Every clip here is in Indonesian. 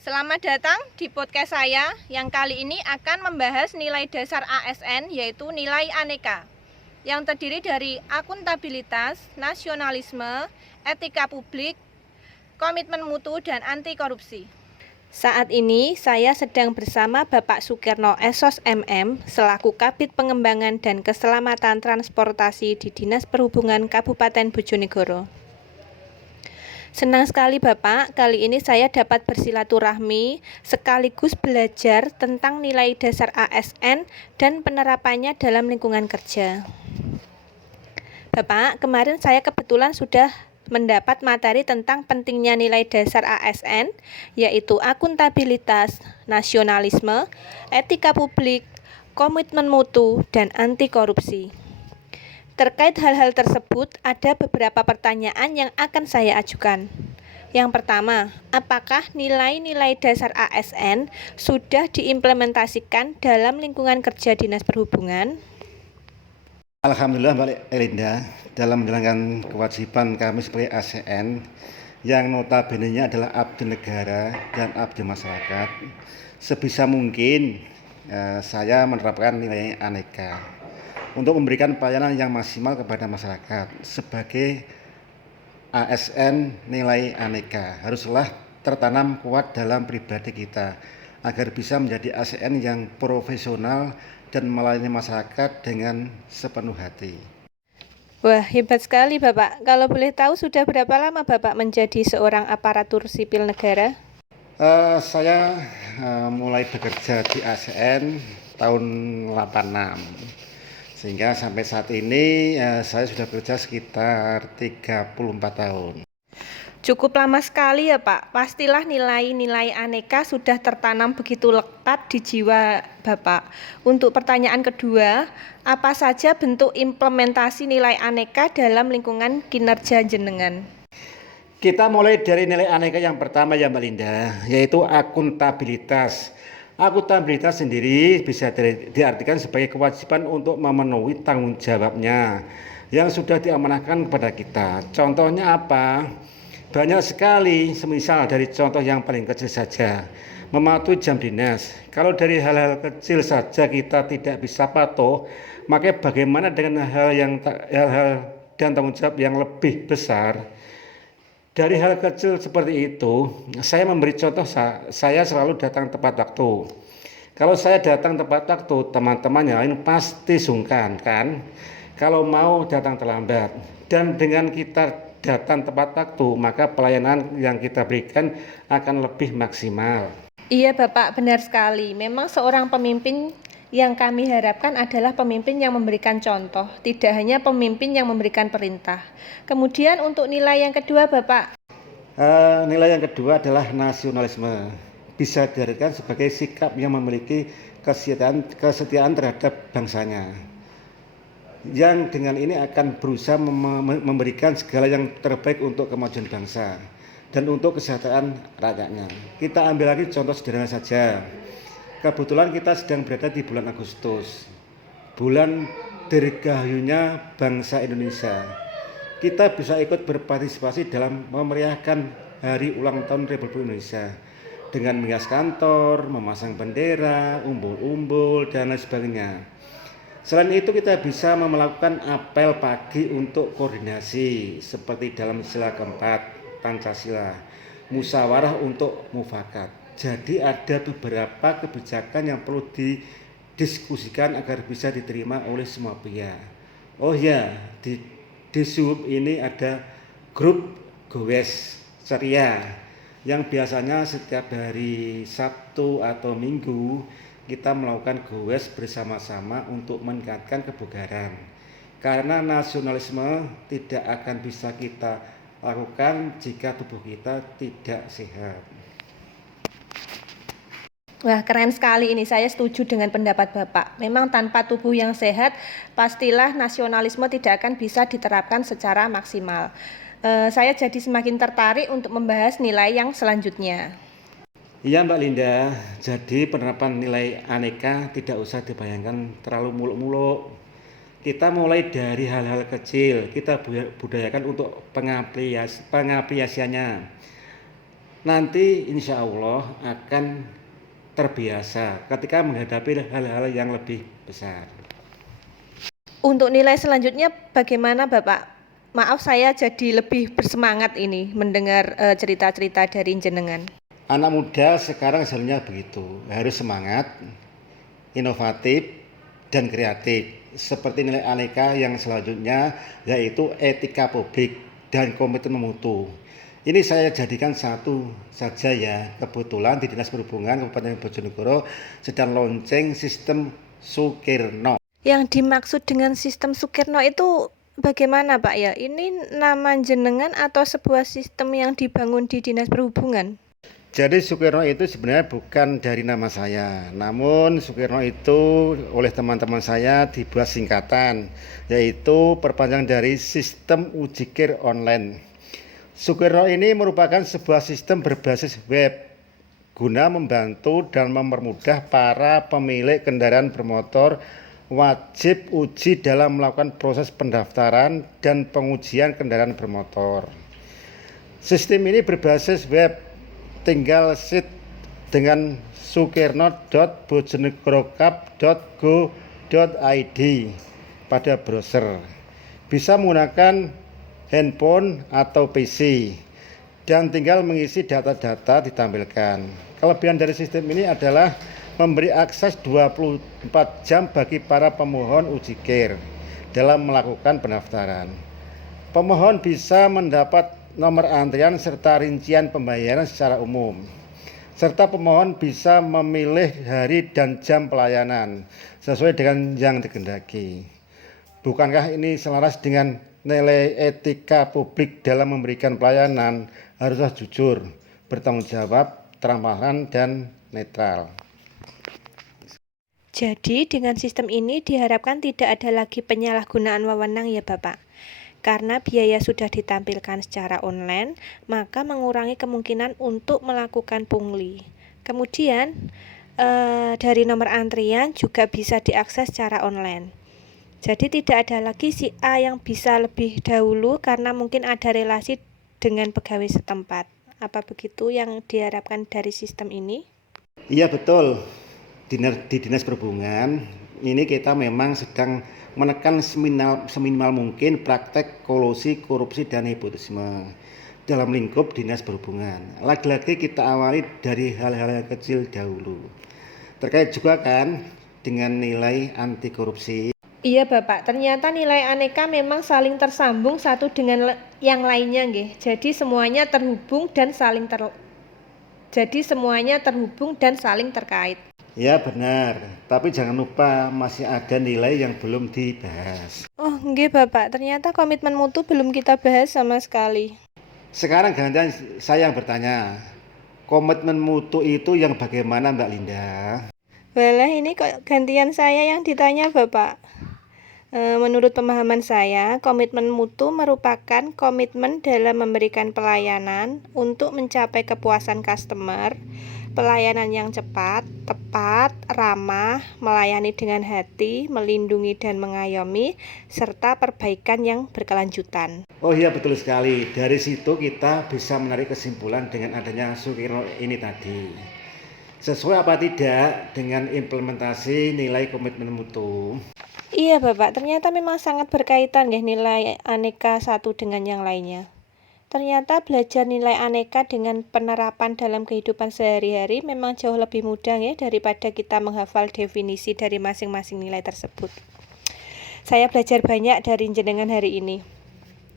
Selamat datang di podcast saya yang kali ini akan membahas nilai dasar ASN, yaitu nilai aneka, yang terdiri dari akuntabilitas, nasionalisme, etika publik, komitmen mutu, dan anti korupsi. Saat ini saya sedang bersama Bapak Sukirno Esos MM selaku Kabid Pengembangan dan Keselamatan Transportasi di Dinas Perhubungan Kabupaten Bojonegoro. Senang sekali Bapak, kali ini saya dapat bersilaturahmi sekaligus belajar tentang nilai dasar ASN dan penerapannya dalam lingkungan kerja. Bapak, kemarin saya kebetulan sudah mendapat materi tentang pentingnya nilai dasar ASN, yaitu akuntabilitas, nasionalisme, etika publik, komitmen mutu, dan anti korupsi. Terkait hal-hal tersebut, ada beberapa pertanyaan yang akan saya ajukan. Yang pertama, apakah nilai-nilai dasar ASN sudah diimplementasikan dalam lingkungan kerja Dinas Perhubungan? Alhamdulillah Mbak Elinda, dalam menjalankan kewajiban kami sebagai ASN yang notabene-nya adalah abdi negara dan abdi masyarakat, sebisa mungkin saya menerapkan nilai aneka untuk memberikan pelayanan yang maksimal kepada masyarakat. Sebagai ASN, nilai aneka haruslah tertanam kuat dalam pribadi kita agar bisa menjadi ASN yang profesional dan melayani masyarakat dengan sepenuh hati. Wah, hebat sekali Bapak. Kalau boleh tahu sudah berapa lama Bapak menjadi seorang aparatur sipil negara? Saya mulai bekerja di ASN tahun 86. Sehingga sampai saat ini saya sudah bekerja sekitar 34 tahun. Cukup lama sekali ya Pak. Pastilah nilai-nilai aneka sudah tertanam begitu lekat di jiwa Bapak. Untuk pertanyaan kedua, apa saja bentuk implementasi nilai aneka dalam lingkungan kinerja jenengan? Kita mulai dari nilai aneka yang pertama ya Mbak Linda, yaitu akuntabilitas. Akuntabilitas sendiri bisa diartikan sebagai kewajiban untuk memenuhi tanggung jawabnya yang sudah diamanahkan kepada kita. Contohnya apa? Banyak sekali, semisal dari contoh yang paling kecil saja, mematuhi jam dinas. Kalau dari hal-hal kecil saja kita tidak bisa patuh, maka bagaimana dengan hal-hal dan tanggung jawab yang lebih besar? Dari hal kecil seperti itu, saya memberi contoh, saya selalu datang tepat waktu. Kalau saya datang tepat waktu, teman-teman yang lain pasti sungkan kan? Kalau mau datang terlambat. Dan dengan kita datang tepat waktu, maka pelayanan yang kita berikan akan lebih maksimal. Iya Bapak, benar sekali. Memang seorang pemimpin yang kami harapkan adalah pemimpin yang memberikan contoh, tidak hanya pemimpin yang memberikan perintah. Kemudian untuk nilai yang kedua Bapak. Nilai yang kedua adalah nasionalisme. Bisa diartikan sebagai sikap yang memiliki kesetiaan terhadap bangsanya, yang dengan ini akan berusaha memberikan segala yang terbaik untuk kemajuan bangsa dan untuk kesejahteraan rakyatnya. Kita ambil lagi contoh sederhana saja. Kebetulan kita sedang berada di bulan Agustus, bulan dirgahayunya bangsa Indonesia. Kita bisa ikut berpartisipasi dalam memeriahkan hari ulang tahun Republik Indonesia dengan menghias kantor, memasang bendera, umbul-umbul, dan lain sebagainya. Selain itu kita bisa melakukan apel pagi untuk koordinasi seperti dalam sila keempat Pancasila, musyawarah untuk mufakat. Jadi ada beberapa kebijakan yang perlu didiskusikan agar bisa diterima oleh semua pihak. Oh ya, di Zoom ini ada grup Gowes Ceria yang biasanya setiap hari Sabtu atau Minggu kita melakukan gowes bersama-sama untuk meningkatkan kebugaran. Karena nasionalisme tidak akan bisa kita lakukan jika tubuh kita tidak sehat. Wah, keren sekali ini. Saya setuju dengan pendapat Bapak. Memang tanpa tubuh yang sehat, pastilah nasionalisme tidak akan bisa diterapkan secara maksimal. Saya jadi semakin tertarik untuk membahas nilai yang selanjutnya. Iya Mbak Linda, jadi penerapan nilai aneka tidak usah dibayangkan terlalu muluk-muluk. Kita mulai dari hal-hal kecil, kita budayakan untuk pengapresiasiannya. nanti insya Allah akan terbiasa ketika menghadapi hal-hal yang lebih besar. Untuk nilai selanjutnya bagaimana Bapak? Maaf saya jadi lebih bersemangat ini mendengar cerita-cerita dari jenengan. Anak muda sekarang sebenarnya begitu, harus semangat, inovatif, dan kreatif. Seperti nilai aneka yang selanjutnya yaitu etika publik dan komitmen mutu. Ini saya jadikan satu saja ya, kebetulan di Dinas Perhubungan Kabupaten Bojonegoro sedang launching sistem Sukirno. Yang dimaksud dengan sistem Sukirno itu bagaimana Pak ya? Ini nama jenengan atau sebuah sistem yang dibangun di Dinas Perhubungan? Jadi Sukirno itu sebenarnya bukan dari nama saya, namun Sukirno itu oleh teman-teman saya dibuat singkatan, yaitu perpanjangan dari sistem ujikir online. Sukirno ini merupakan sebuah sistem berbasis web guna membantu dan mempermudah para pemilik kendaraan bermotor wajib uji dalam melakukan proses pendaftaran dan pengujian kendaraan bermotor. Sistem ini berbasis web, tinggal search dengan sukirno.bojonegorokap.go.id pada browser. Bisa menggunakan handphone atau PC dan tinggal mengisi data-data ditampilkan. Kelebihan dari sistem ini adalah memberi akses 24 jam bagi para pemohon ujikir dalam melakukan pendaftaran. Pemohon bisa mendapat nomor antrian serta rincian pembayaran secara umum. Serta pemohon bisa memilih hari dan jam pelayanan sesuai dengan yang dikehendaki. Bukankah ini selaras dengan nilai etika publik dalam memberikan pelayanan? Haruslah jujur, bertanggung jawab, transparan, dan netral. Jadi dengan sistem ini diharapkan tidak ada lagi penyalahgunaan wewenang ya Bapak. Karena biaya sudah ditampilkan secara online, maka mengurangi kemungkinan untuk melakukan pungli. Kemudian dari nomor antrian juga bisa diakses secara online. Jadi tidak ada lagi si A yang bisa lebih dahulu karena mungkin ada relasi dengan pegawai setempat. Apa begitu yang diharapkan dari sistem ini? Iya betul. Di Dinas Perhubungan ini kita memang sedang menekan seminimal mungkin praktek kolusi, korupsi, dan nepotisme dalam lingkup Dinas Perhubungan. Lagi-lagi kita awali dari hal-hal yang kecil dahulu. Terkait juga kan dengan nilai anti korupsi. Iya Bapak, ternyata nilai aneka memang saling tersambung satu dengan yang lainnya nggih. Jadi semuanya terhubung dan saling terkait. Ya benar, tapi jangan lupa masih ada nilai yang belum dibahas. Oh nggih Bapak, ternyata komitmen mutu belum kita bahas sama sekali. Sekarang gantian saya yang bertanya, komitmen mutu itu yang bagaimana Mbak Linda? Walah ini kok gantian saya yang ditanya Bapak. Menurut pemahaman saya, komitmen mutu merupakan komitmen dalam memberikan pelayanan untuk mencapai kepuasan customer, pelayanan yang cepat, tepat, ramah, melayani dengan hati, melindungi dan mengayomi, serta perbaikan yang berkelanjutan. Oh iya betul sekali, dari situ kita bisa menarik kesimpulan dengan adanya Sukirno ini tadi. Sesuai apa tidak dengan implementasi nilai komitmen mutu? Iya Bapak, ternyata memang sangat berkaitan ya nilai aneka satu dengan yang lainnya. Ternyata belajar nilai aneka dengan penerapan dalam kehidupan sehari-hari memang jauh lebih mudah ya daripada kita menghafal definisi dari masing-masing nilai tersebut. Saya belajar banyak dari jenengan hari ini.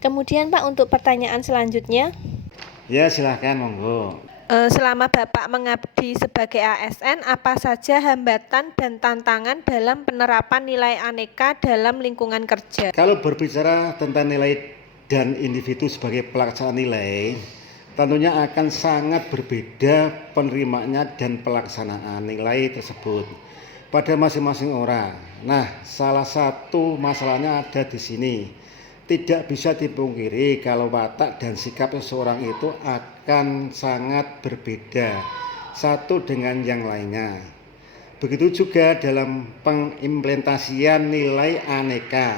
Kemudian Pak, untuk pertanyaan selanjutnya. Ya silahkan monggo. Selama Bapak mengabdi sebagai ASN, apa saja hambatan dan tantangan dalam penerapan nilai aneka dalam lingkungan kerja? Kalau berbicara tentang nilai dan individu sebagai pelaksana nilai, tentunya akan sangat berbeda penerimanya dan pelaksanaan nilai tersebut pada masing-masing orang. Nah, salah satu masalahnya ada di sini. Tidak bisa dipungkiri kalau watak dan sikap seseorang itu akan sangat berbeda satu dengan yang lainnya. Begitu juga dalam pengimplementasian nilai aneka.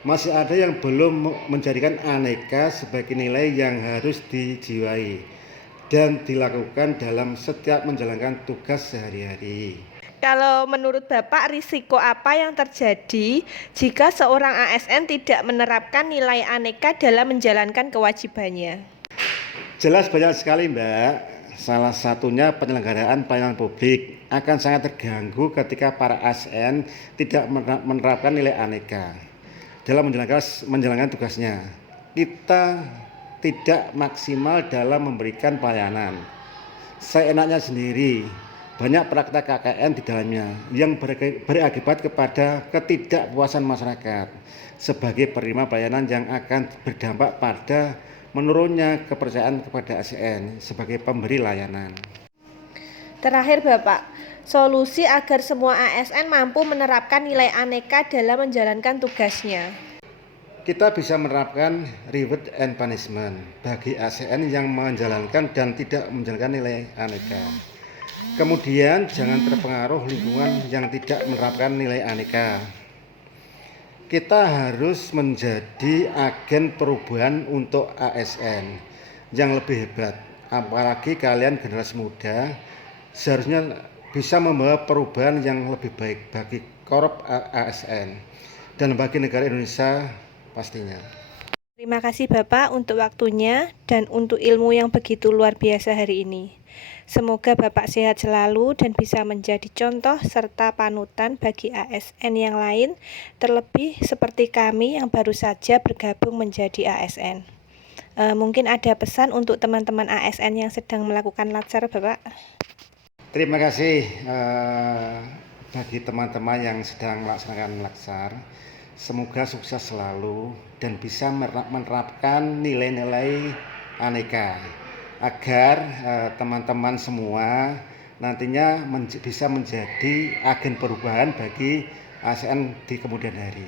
Masih ada yang belum menjadikan aneka sebagai nilai yang harus dijiwai. dan dilakukan dalam setiap menjalankan tugas sehari-hari. Kalau menurut Bapak, risiko apa yang terjadi jika seorang ASN tidak menerapkan nilai aneka dalam menjalankan kewajibannya? Jelas banyak sekali, Mbak. Salah satunya penyelenggaraan pelayanan publik akan sangat terganggu ketika para ASN tidak menerapkan nilai aneka dalam menjalankan tugasnya. Kita tidak maksimal dalam memberikan pelayanan. Seenaknya sendiri, banyak praktek KKN di dalamnya yang berakibat kepada ketidakpuasan masyarakat sebagai penerima pelayanan yang akan berdampak pada menurunnya kepercayaan kepada ASN sebagai pemberi layanan. Terakhir Bapak, solusi agar semua ASN mampu menerapkan nilai aneka dalam menjalankan tugasnya. Kita bisa menerapkan reward and punishment bagi ASN yang menjalankan dan tidak menjalankan nilai aneka. Kemudian jangan terpengaruh lingkungan yang tidak menerapkan nilai aneka. Kita harus menjadi agen perubahan untuk ASN yang lebih hebat. Apalagi kalian generasi muda seharusnya bisa membawa perubahan yang lebih baik bagi korp ASN dan bagi negara Indonesia pastinya. Terima kasih Bapak untuk waktunya dan untuk ilmu yang begitu luar biasa hari ini. Semoga Bapak sehat selalu dan bisa menjadi contoh serta panutan bagi ASN yang lain, terlebih seperti kami yang baru saja bergabung menjadi ASN. Mungkin ada pesan untuk teman-teman ASN yang sedang melakukan latsar, Bapak? Terima kasih bagi teman-teman yang sedang melaksanakan latsar. Semoga sukses selalu dan bisa menerapkan nilai-nilai aneka agar teman-teman semua nantinya bisa menjadi agen perubahan bagi ASN di kemudian hari.